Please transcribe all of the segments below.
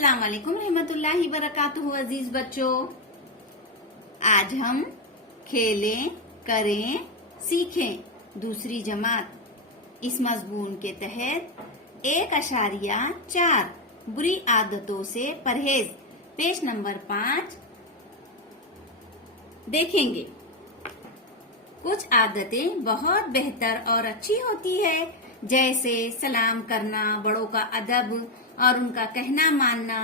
अस्सलाम वालेकुम रहमतुल्लाहि वबरकातुहू। अजीज बच्चों, आज हम खेलें, करें, सीखें दूसरी जमात इस मजमून के तहत 1.4 बुरी आदतों से परहेज पेज नंबर 5 देखेंगे। कुछ आदतें बहुत बेहतर और अच्छी होती है, जैसे सलाम करना, बड़ों का अदब और उनका कहना मानना,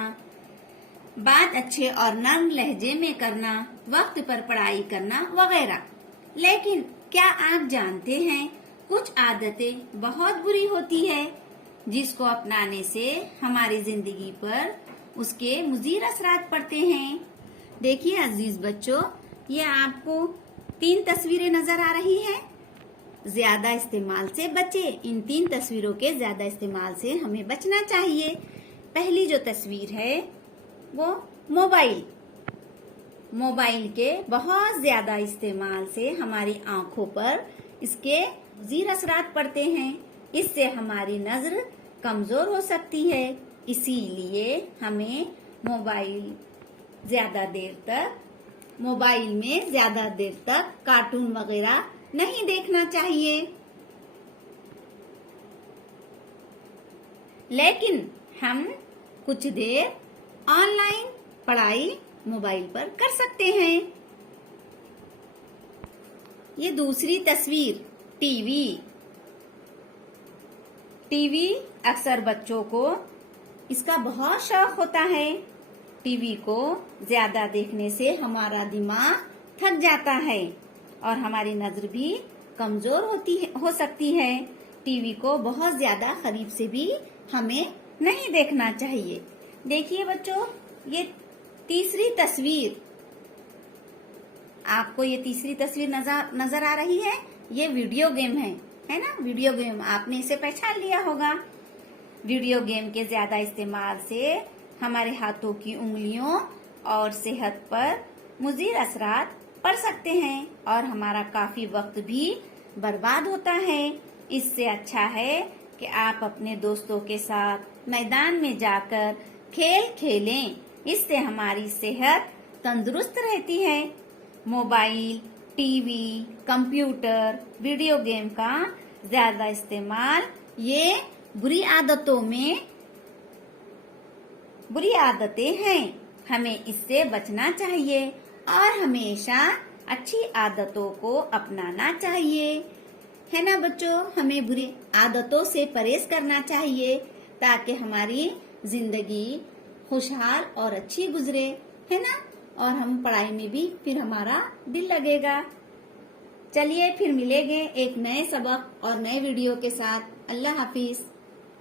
बात अच्छे और नर्म लहजे में करना, वक्त पर पढ़ाई करना वगैरह। लेकिन क्या आप जानते हैं, कुछ आदतें बहुत बुरी होती है जिसको अपनाने से हमारी जिंदगी पर उसके मुज़ीर असरात पड़ते हैं। देखिए अजीज बच्चों, ये आपको 3 तस्वीरें नजर आ रही हैं। ज्यादा इस्तेमाल से बचे। इन 3 तस्वीरों के ज्यादा इस्तेमाल से हमें बचना चाहिए। पहली जो तस्वीर है वो मोबाइल के बहुत ज्यादा इस्तेमाल से हमारी आंखों पर इसके मुज़ीर असरात पड़ते हैं। इससे हमारी नजर कमजोर हो सकती है। इसीलिए हमें मोबाइल में ज्यादा देर तक कार्टून वगैरह नहीं देखना चाहिए। लेकिन हम कुछ देर ऑनलाइन पढ़ाई मोबाइल पर कर सकते हैं। ये दूसरी तस्वीर टीवी अक्सर बच्चों को इसका बहुत शौक होता है। टीवी को ज्यादा देखने से हमारा दिमाग थक जाता है और हमारी नजर भी कमजोर हो सकती है। टीवी को बहुत ज्यादा करीब से भी हमें नहीं देखना चाहिए। देखिए बच्चों, ये तीसरी तस्वीर, आपको ये तीसरी तस्वीर नजर आ रही है। ये वीडियो गेम है ना। वीडियो गेम आपने इसे पहचान लिया होगा। वीडियो गेम के ज्यादा इस्तेमाल से हमारे हाथों की उंगलियों और सेहत पर मुज़ीर असरात पड़ सकते हैं और हमारा काफी वक्त भी बर्बाद होता है। इससे अच्छा है कि आप अपने दोस्तों के साथ मैदान में जाकर खेल खेलें। इससे हमारी सेहत तंदुरुस्त रहती है। Mobile, TV, computer, video game का ज्यादा इस्तेमाल ये बुरी आदतें हैं। हमें इससे बचना चाहिए और हमेशा अच्छी आदतों को अपनाना चाहिए, है ना बच्चों। हमें बुरी आदतों से परहेज करना चाहिए ताकि हमारी जिंदगी खुशहाल और अच्छी गुजरे, है ना। और हम पढ़ाई में भी फिर हमारा दिल लगेगा। चलिए फिर मिलेंगे एक नए सबक और नए वीडियो के साथ। अल्लाह हाफिज।